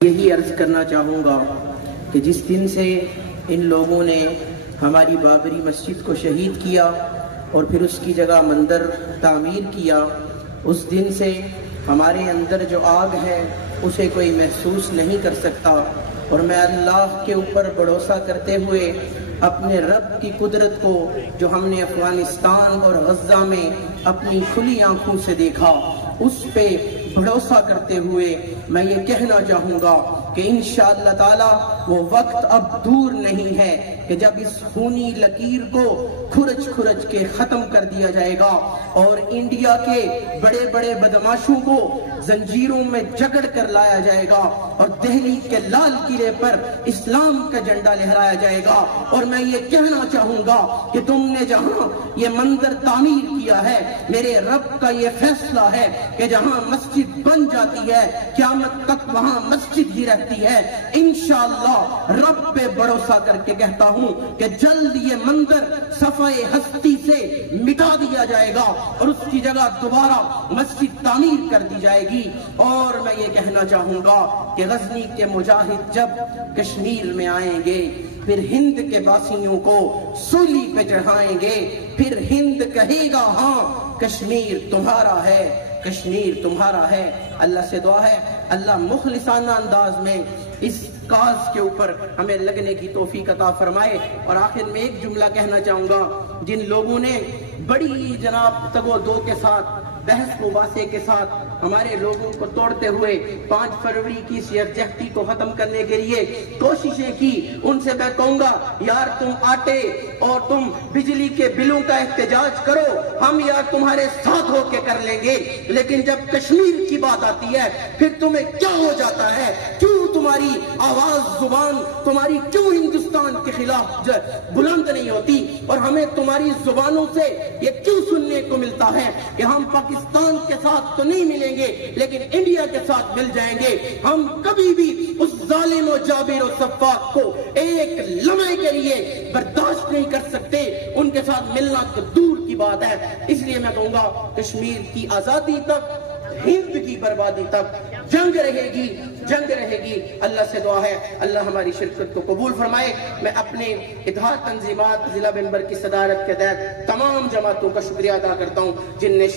یہی عرض کرنا چاہوں گا کہ جس دن سے ان لوگوں نے ہماری بابری مسجد کو شہید کیا اور پھر اس کی جگہ مندر تعمیر کیا، اس دن سے ہمارے اندر جو آگ ہے اسے کوئی محسوس نہیں کر سکتا، اور میں اللہ کے اوپر بھروسہ کرتے ہوئے اپنے رب کی قدرت کو جو ہم نے افغانستان اور غزہ میں اپنی کھلی آنکھوں سے دیکھا، اس پہ بھروسہ کرتے ہوئے میں یہ کہنا چاہوں گا کہ انشاءاللہ تعالی وہ وقت اب دور نہیں ہے کہ جب اس خونی لکیر کو کھرچ کھرچ کے ختم کر دیا جائے گا اور انڈیا کے بڑے بڑے بدماشوں کو زنجیروں میں جکڑ کر لایا جائے گا اور دہلی کے لال قلعے پر اسلام کا جھنڈا لہرایا جائے گا۔ اور میں یہ کہنا چاہوں گا کہ تم نے جہاں یہ مندر تعمیر کیا ہے، میرے رب کا یہ فیصلہ ہے کہ جہاں مسجد بن جاتی ہے قیامت تک وہاں مسجد ہی رہتی ہے۔ انشاءاللہ رب پہ بھروسہ کر کے کہتا ہوں کہ جلد یہ مندر صفحہ ہستی سے مٹا دیا جائے گا اور اس کی جگہ دوبارہ مسجد تعمیر کر دی جائے گی۔ اور میں یہ کہنا چاہوں گا کہ غزنی کے مجاہد جب کشمیر میں آئیں گے پھر ہند کے باسیوں کو سولی پہ چڑھائیں گے، پھر ہند کہے گا ہاں کشمیر تمہارا ہے، کشمیر تمہارا ہے۔ اللہ سے دعا ہے اللہ مخلصانہ انداز میں اس کاز کے اوپر ہمیں لگنے کی توفیق عطا فرمائے۔ اور آخر میں ایک جملہ کہنا چاہوں گا، جن لوگوں نے بڑی جناب تگ و دو کے ساتھ بحث مباحثے کے ساتھ ہمارے لوگوں کو توڑتے ہوئے 5 فروری کی اس یکجہتی کو ختم کرنے کے لیے کوششیں کی، ان سے میں کہوں گا یار تم آٹے اور تم بجلی کے بلوں کا احتجاج کرو، ہم یار تمہارے ساتھ ہو کے کر لیں گے، لیکن جب کشمیر کی بات آتی ہے پھر تمہیں کیا ہو جاتا ہے؟ کیوں تمہاری آواز زبان تمہاری کیوں ہندوستان کے خلاف بلند نہیں ہوتی؟ اور ہمیں تمہاری زبانوں سے یہ کیوں سننے کو ملتا ہے کہ ہم پاکستان کے ساتھ تو نہیں ملیں گے لیکن انڈیا کے ساتھ مل جائیں گے؟ ہم کبھی بھی اس ظالم و جابر و سفاک کو ایک لمحے کے لیے برداشت نہیں کر سکتے، ان کے ساتھ ملنا تو دور کی بات ہے۔ اس لیے میں کہوں گا کشمیر کی آزادی تک، ہند کی بربادی تک جنگ رہے گی، جنگ رہے گی۔ اللہ سے دعا ہے اللہ ہماری شرکت کو قبول فرمائے۔ میں اپنے اتحاد تنظیمات ضلع ممبر کی صدارت کے تحت تمام جماعتوں کا شکریہ ادا کرتا ہوں جن نے